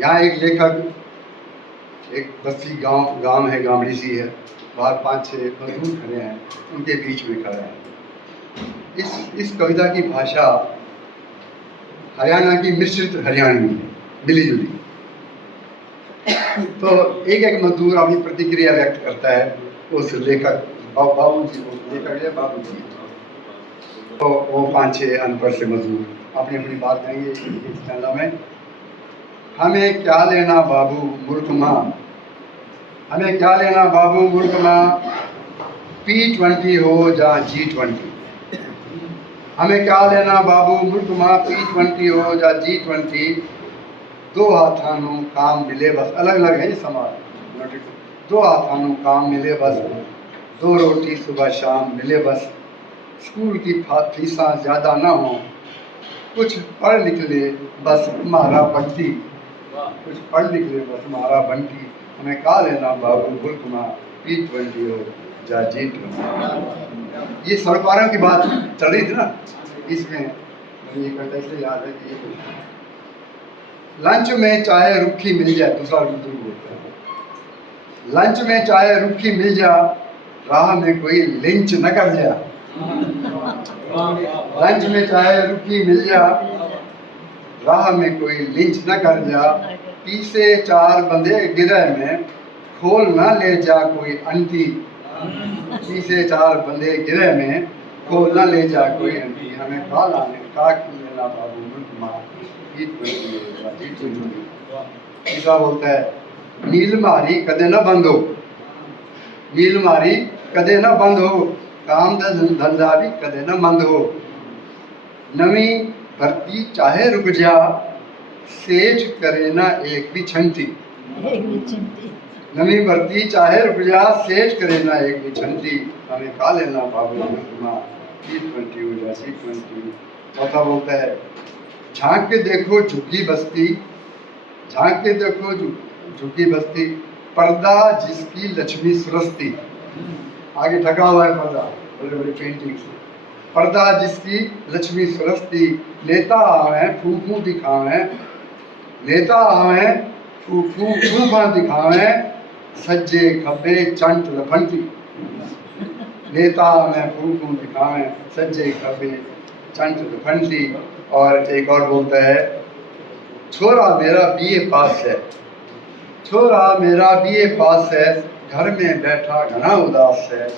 यहाँ एक लेखक, एक बस्ती गांव है, गामड़ी सी है, बाहर 5-6 मजदूर खड़े हैं, उनके बीच में खड़ा है। इस कविता की भाषा हरियाणा की मिश्रित हरियाणवी है, मिली जुली। तो एक मजदूर अपनी प्रतिक्रिया व्यक्त करता है उस लेखक बाबू जी को, लेखक है बाबू जी। तो वो 5-6 अनपढ़ से मजदूर अपनी अपनी बात करेंगे इस चंदा में। हमें क्या लेना बाबू मुल्क माँ, हमें क्या लेना बाबू मुल्क माँ, P20 हो या G20। हमें क्या लेना बाबू मुल्क माँ, P20 हो या G20। दो हाथानों काम मिले बस, अलग अलग है ये समाज। दो हाथानों काम मिले बस, दो रोटी सुबह शाम मिले बस। स्कूल की फीसां ज़्यादा ना हो, कुछ पढ़ लिख ले बस हमारा बंटी, कुछ पढ़ लिख ले बस हमारा बंटी। हमें क्या लेना बाबू मुल्क माँ, P20 हो या G20। ये सरकारों की बात चल रही थी ना, इसमें मुझे ये कविता इसलिए याद है कि लंच में चाहे रुखी मिल जाए, दूसरा बुजुर्ग बोलता है, लंच में चाहे रुखी मिल जा, राह में कोई लिंच न कर जा। लंच में चाहे रुखी मिल जा, राह में कोई लिंच न कर जा। पीछे 4 बंदे गिरे में, खोल ना ले जा कोई अंटी। पीछे 4 बंदे गिरे में, खोल ना ले जा कोई अंटी। हमें खा लाने का लेना बाबू मुल्क माँ, तीसरा बोलता है, नील मारी कदे न बंद हो, नील मारी कदे न बंद हो, काम धंधा भी कदे न मंद हो। नवी भर्ती चाहे रुक जा, सेठ करे ना एक भी छंटी। नवी भर्ती चाहे रुक जा, सेठ करे ना एक भी छंटी। हमें खा लेना बाबू मुल्क माँ, P20 हो या C20। चौथा बोलता है, झांक के देखो झुकी बस्ती, झांक के देखो झुकी बस्ती, पर्दा जिसकी लक्ष्मी सुरस्ती। आगे ढका हुआ है पर्दा, बड़े बड़े पेंटिंग से। पर्दा जिसकी लक्ष्मी सुरस्ती, नेता आवे फूफू दिखावे, नेता आवे फूफा दिखावे, सज्जे खब्बे चंट लफंटी। नेता आवे फूफू दिखावे, सज्जे खब्बे चंट लफंटी। और एक और बोलता है, छोरा मेरा BA पास है, छोरा मेरा BA पास है, घर में बैठा घना उदास है।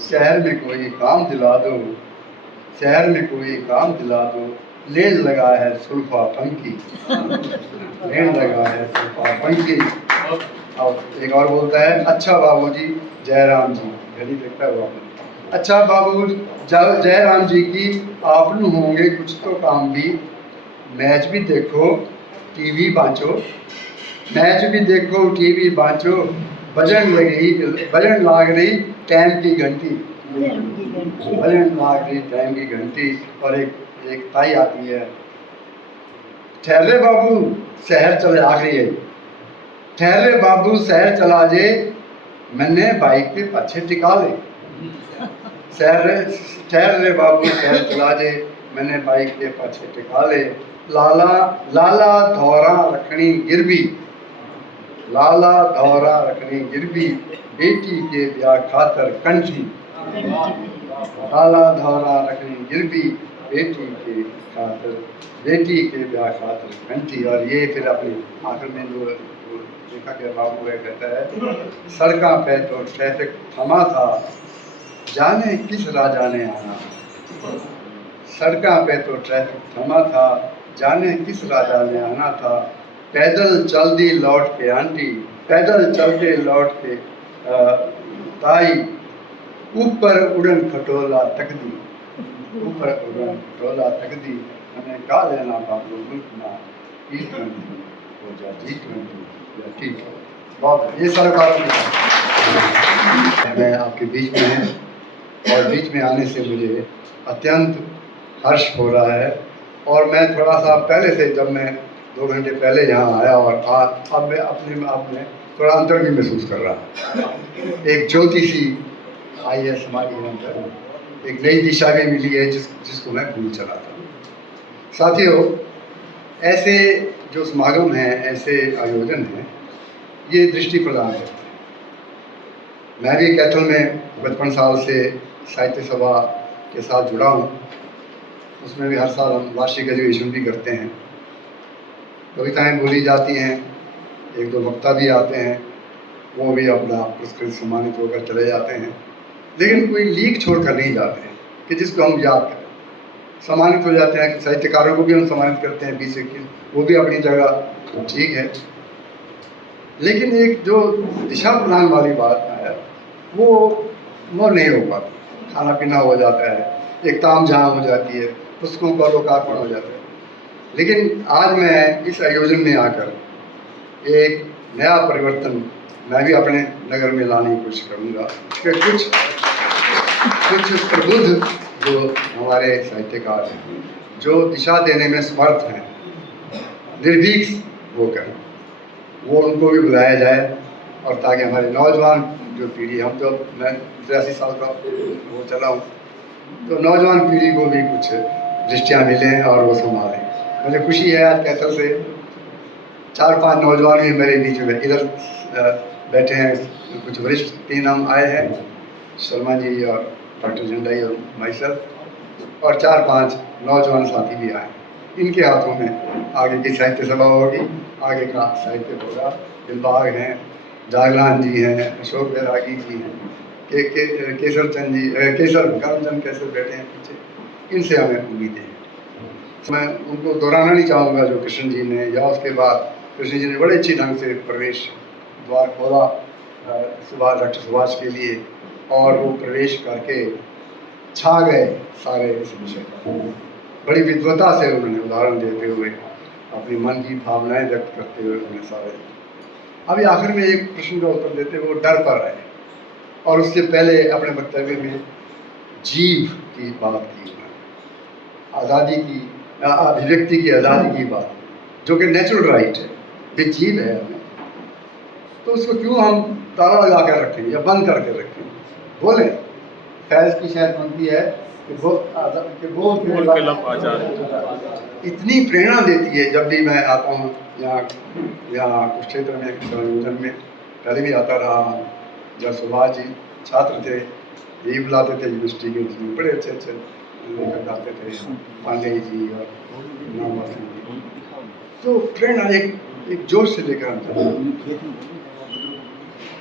शहर में कोई काम दिला दो, शहर में कोई काम दिला दो, लेन लगा है सुल्फा फंकी, लेन लगा है सुल्फा फंकी। अब एक और बोलता है, अच्छा बाबूजी जयराम जी, घड़ी देखता है वो, अच्छा बाबू जयराम जी की आपनु होंगे कुछ तो काम भी। मैच भी देखो टीवी बाँचो, मैच भी देखो टीवी बाँचो, बजन लाग रही टाइम की घंटी, बजन लाग रही टाइम की घंटी। और एक ताई आती है, ठहरे बाबू शहर चले, आखिरी है, ठहरे बाबू शहर चला जे, मैंने बाइक के पीछे टिका ले। ठहरे बाबू शहर चला जे, मैंने बाइक के पीछे टिका ले। लाला लाला धौरा रखनी गिरवी, लाला धौरा रखनी गिरवी, बेटी के ब्याह खातर कंठी। लाला धौरा रखनी गिरवी, बेटी के खातर, बेटी के ब्याह खातर कंठी। और ये फिर अपनी आखिर में जो देखा के बाबू है, कहता है, सड़कों पे तो ट्रैफिक थमा था, जाने किस राजा ने आना। सड़कों पे तो ट्रैफिक थमा था, जाने किस राजा ने आना था। पैदल चलती लौट के आंटी, पैदल चलते लौट के ताई, ऊपर उड़न खटोला तक दी, ऊपर उड़न खटोला तक दी। हमें का लेना बाबू मुल्क माँ, P20 हो जा G20 या ठीक है। बहुत ये सारा कारण मैं आपके बीच में है, और बीच में आने से मुझे अत्यंत हर्ष हो रहा है। और मैं थोड़ा सा पहले से, जब मैं 2 घंटे पहले यहाँ आया, और अब मैं अपने आप में थोड़ा अंतर भी महसूस कर रहा हूँ। एक ज्योति सी आई है हमारी अंदर, एक नई दिशा भी मिली है जिसको मैं भूल चला था। साथियों, ऐसे जो समागम हैं, ऐसे आयोजन हैं, ये दृष्टि प्रदान करते हैं। मैं भी कैथल में 55 साल से साहित्य सभा के साथ जुड़ा हूँ। उसमें भी हर साल हम वार्षिक अधिवेशन भी करते हैं, कविताएं बोली जाती हैं, एक दो वक्ता भी आते हैं, वो भी अपना पुरस्कृत सम्मानित होकर चले जाते हैं। लेकिन कोई लीक छोड़कर नहीं जाते हैं कि जिसको हम याद करें। सम्मानित हो जाते हैं, साहित्यकारों को भी हम सम्मानित करते हैं 20-21, वो भी अपनी जगह ठीक है। लेकिन एक जो दिशा प्रदान वाली बात है वो नहीं हो पाती। खाना पीना हो जाता है, एक ताम झाम हो जाती है, पुस्तकों का लोकार्पण हो जाता है। लेकिन आज मैं इस आयोजन में आकर एक नया परिवर्तन मैं भी अपने नगर में लाने की कोशिश करूँगा कि कुछ प्रबुद्ध जो हमारे साहित्यकार हैं, जो दिशा देने में समर्थ हैं, निर्भीक होकर, वो उनको भी बुलाया जाए, और ताकि हमारे नौजवान जो पीढ़ी, हम तो मैं 83 साल का वो चला हूँ, तो नौजवान पीढ़ी को भी कुछ दृष्टियाँ मिलें और वो संभालें। मुझे खुशी है आज कैथल से 4-5 नौजवान भी मेरे बीच में इधर बैठे हैं। कुछ वरिष्ठ 3 हम आए हैं, शर्मा जी और डॉक्टर झंडाई और माई सेल्फ, और 4-5 नौजवान साथी भी आए। इनके हाथों में आगे की साहित्य सभा होगी, आगे का साहित्य होगा। दिलबाग हैं, जागलान जी हैं, अशोक बैरागी जी हैं, केसर चंद जी, करमचंद केसर बैठे हैं पीछे। इनसे हमें उम्मीदें हैं। मैं उनको दोहराना नहीं चाहूँगा जो कृष्ण जी ने, या उसके बाद कृष्ण जी ने बड़े अच्छी ढंग से प्रवेश द्वार खोला डॉक्टर सुभाष के लिए, और वो प्रवेश करके छा गए सारे इस विषय पर। बड़ी विद्वता से उन्होंने उदाहरण देते हुए, अपनी मन की भावनाएं व्यक्त करते हुए उन्होंने सारे। अभी आखिर में एक प्रश्न का उत्तर देते हुए वो डर पर आए, और उससे पहले अपने वक्तव्य में जीव की बात की, आज़ादी की, अभिव्यक्ति की आज़ादी की बात, जो कि नेचुरल राइट है, एक जीव है हमें, तो उसको क्यों हम ताला लगा कर रखें या बंद करके रखें? बोले फैज़ की शायद बनती है कि वो इतनी प्रेरणा देती है। जब भी मैं आता हूँ यहाँ कुछ क्षेत्र में आयोजन में, पहले भी आता रहा हूँ, जब सुभाष जी छात्र थे, यही बुलाते थे यूनिवर्सिटी के, जिसमें बड़े अच्छे लेखक आते थे, पांडे जी और नाम सिंह जी, तो प्रेरणा एक जोश से लेकर आते।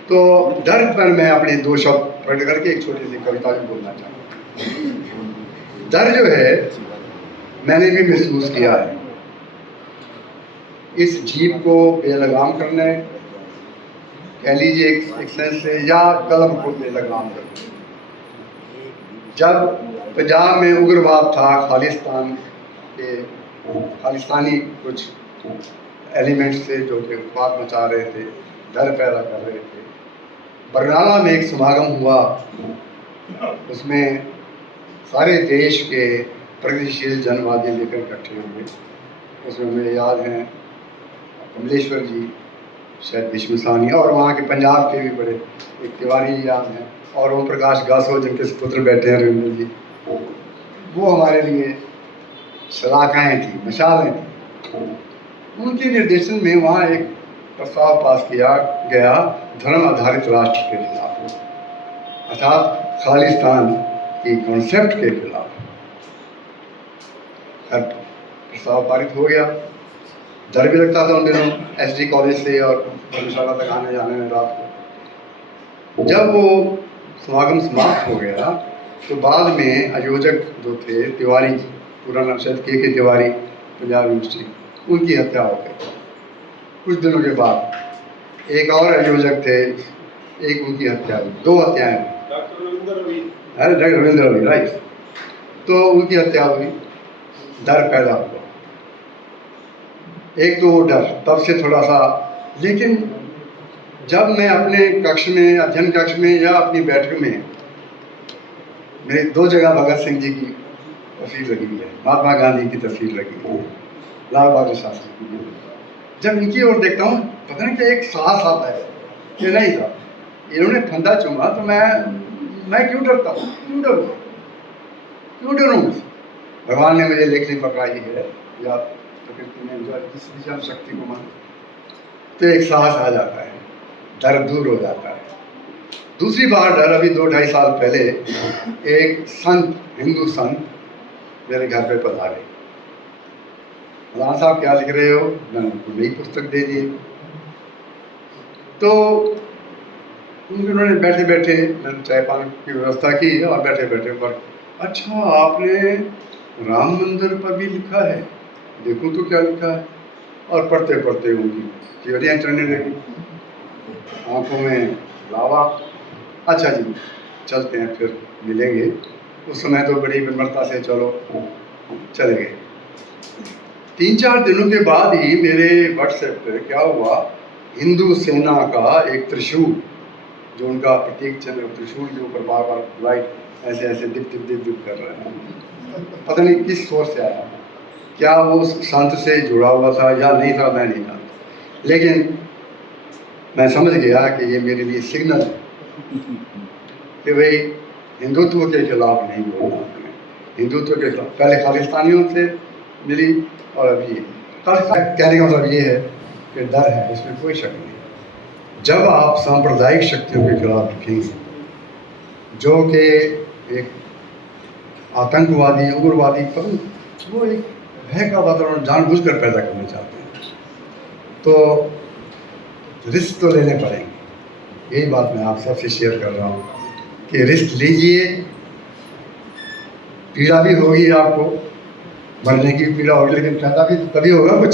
तो डर पर मैं अपने 2 शब्द प्रकट करके एक छोटी सी कविता भी बोलना चाहता हूँ। डर जो है मैंने भी महसूस किया है, इस जीव को बेलगाम करने, कह लीजिए एक सेंस से, या कलम को बेलगाम करने। जब पंजाब में उग्रवाद था, खालिस्तानी कुछ एलिमेंट्स थे जो कि उत्पात मचा रहे थे, डर पैदा कर रहे थे। बरनाला में एक समागम हुआ, उसमें सारे देश के प्रगतिशील जनवादी लेकर इकट्ठे हुए। उसमें मुझे याद हैं कमलेश्वर जी, शायद भीष्म सानी, और वहाँ के पंजाब के भी बड़े एक तिवारी जी याद हैं, और ओम प्रकाश गासो जिनके पुत्र बैठे हैं रविंद्र जी। वो हमारे लिए शलाकाएँ थी, मशालें थी। उनके निर्देशन में वहाँ एक प्रस्ताव पास किया गया धर्म आधारित राष्ट्र के खिलाफ, अर्थात खालिस्तान की कॉन्सेप्ट के खिलाफ। प्रस्ताव पारित हो गया। डर भी लगता था उन दिनों, एसडी कॉलेज से और धर्मशाला तक आने जाने में रात को। जब वो समागम समाप्त हो गया तो बाद में आयोजक जो थे तिवारी, पुराना शायद के तिवारी, पंजाब यूनिवर्सिटी, उनकी हत्या हो गई। कुछ दिनों के बाद एक और आयोजक थे, एक उनकी हत्या हुई, 2 हत्याएं हुई। Doctor Ravindra Ravi, right. तो उनकी हत्या हुई, डर पैदा हुआ। एक तो वो डर तब से थोड़ा सा, लेकिन जब मैं अपने कक्ष में, अध्ययन कक्ष में या अपनी बैठक में, मेरी 2 जगह भगत सिंह जी की तस्वीर लगी है, महात्मा गांधी की तस्वीर लगी है, लाल बहादुर शास्त्री की, जब इनकी ओर देखता हूँ पता नहीं क्या एक साहस आता है कि नहीं साहब इन्होंने फंदा चुमा तो मैं क्यों डरता हूँ, क्यों डरूँ? भगवान ने मुझे लेखनी पकड़ाई है, या प्रकृति में जो जिस विजन शक्ति को मान, तो एक साहस आ जाता है, डर दूर हो जाता है। दूसरी बार डर अभी 2-2.5 साल पहले एक संत, हिंदू संत मेरे घर पे पधारे। मौलाना साहब क्या लिख रहे हो? मैंने उनको नई पुस्तक दे दी। तो उन्होंने बैठे बैठे मैंने चाय पानी की व्यवस्था की और बैठे बैठे पर अच्छा आपने राम मंदिर पर भी लिखा है, देखूं तो क्या लिखा है। और पढ़ते पढ़ते उनकी थियोरियाँ चढ़ने लगी, आंखों में लावा। अच्छा जी चलते हैं, फिर मिलेंगे। उस समय तो बड़ी विनम्रता से चलो चले गए। 3-4 दिनों के बाद ही मेरे व्हाट्सएप पे क्या हुआ, हिंदू सेना का एक त्रिशूल, जो उनका प्रतीक चिन्ह, त्रिशूल के ऊपर बार बार लाइट ऐसे ऐसे दिप दिप दिप दिप कर रहा है। पता नहीं किस सोर्स से आया, क्या वो संत से जुड़ा हुआ था या नहीं था, मैं नहीं जानता। लेकिन मैं समझ गया कि ये मेरे लिए सिग्नल है कि भाई हिंदुत्व के खिलाफ नहीं बोलना है। हिंदुत्व के खिलाफ पहले खालिस्तानियों से मिली और अभी कहने का मतलब ये है कि डर है, इसमें कोई शक नहीं। जब आप सांप्रदायिक शक्तियों के खिलाफ लिखेंगे, जो कि एक आतंकवादी, उग्रवादी, वो एक भय का वातावरण जानबूझकर पैदा करना चाहते हैं, तो रिस्क तो लेने पड़ेंगे। यही बात मैं आप सबसे शेयर कर रहा हूँ कि रिस्क लीजिए। पीड़ा भी होगी आपको, मरने की पीड़ा होगी, लेकिन पैदा भी तभी होगा कुछ।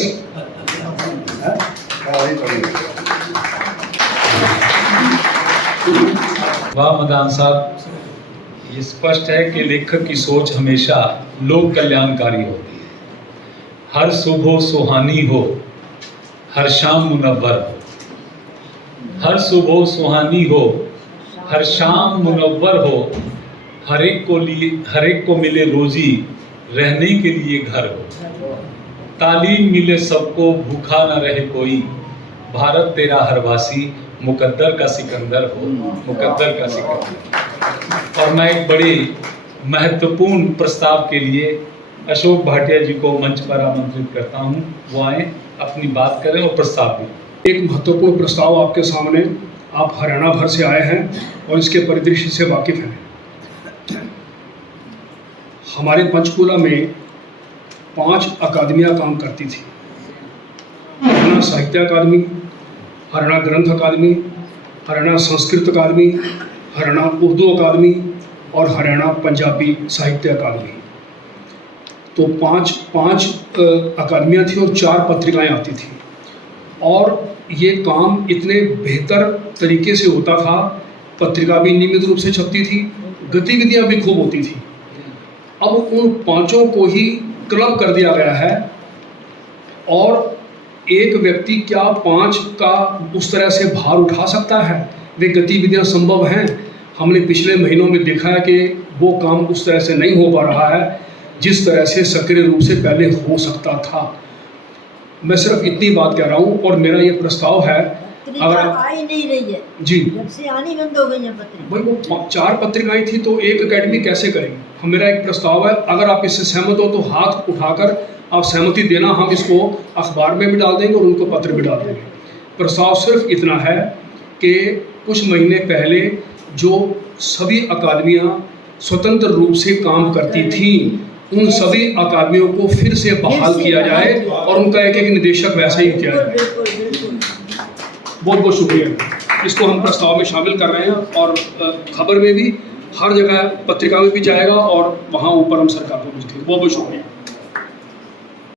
वाह मदान साहब, ये स्पष्ट है कि लेखक की सोच हमेशा लोक कल्याणकारी होती है। हर सुबह सुहानी हो, हर शाम मुनव्वर हो। हर सुबह सुहानी हो, हर शाम मुनव्वर हो। हर एक को मिले रोजी, रहने के लिए घर हो। तालीम मिले सबको, भूखा न रहे कोई। भारत तेरा हर वासी, मुकद्दर का सिकंदर हो, मुकद्दर का सिकंदर। और मैं एक बड़ी महत्वपूर्ण प्रस्ताव के लिए अशोक भाटिया जी को मंच पर आमंत्रित करता हूं। वो आए, अपनी बात करें और प्रस्ताव दें। एक महत्वपूर्ण प्रस्ताव आपके सामने, आप हरियाणा भर से आए हैं और इसके परिदृश्य से वाकिफ हैं। हमारे पंचकूला में 5 अकादमियाँ काम करती थी। हरियाणा साहित्य अकादमी, हरियाणा ग्रंथ अकादमी, हरियाणा संस्कृत अकादमी, हरियाणा उर्दू अकादमी और हरियाणा पंजाबी साहित्य अकादमी। तो 5 अकादमियाँ थी और 4 पत्रिकाएं आती थी। और ये काम इतने बेहतर तरीके से होता था, पत्रिका भी नियमित रूप से छपती थी, गतिविधियाँ भी खूब होती थी। अब उन 5 को ही क्लब कर दिया गया है और एक व्यक्ति क्या 5 का उस तरह से भार उठा सकता है? वे गतिविधियां संभव हैं? हमने पिछले महीनों में देखा है कि वो काम उस तरह से नहीं हो पा रहा है जिस तरह से सक्रिय रूप से पहले हो सकता था। मैं सिर्फ इतनी बात कह रहा हूँ। और मेरा ये प्रस्ताव है, अगर आ ही नहीं रही है जी, जब से आनी बंद हो गई है पत्रिका। भाई वो 4 पत्रिकाएं थी तो एक एकेडमी कैसे करेंगे? मेरा एक प्रस्ताव है, अगर आप इससे सहमत हो तो हाथ उठाकर आप सहमति देना, हम इसको अखबार में भी डाल देंगे और उनको पत्र भी डाल देंगे। प्रस्ताव सिर्फ इतना है कि कुछ महीने पहले जो सभी अकादमियाँ स्वतंत्र रूप से काम करती थीं, उन सभी अकादमियों को फिर से बहाल किया जाए और उनका एक एक निदेशक वैसे ही किया जाए। बहुत बहुत शुक्रिया। इसको हम प्रस्ताव में शामिल कर रहे हैं और खबर में भी, हर जगह पत्रिका में भी जाएगा और वहाँ ऊपर हम सरकार को भेजेंगे। बहुत बहुत शुक्रिया।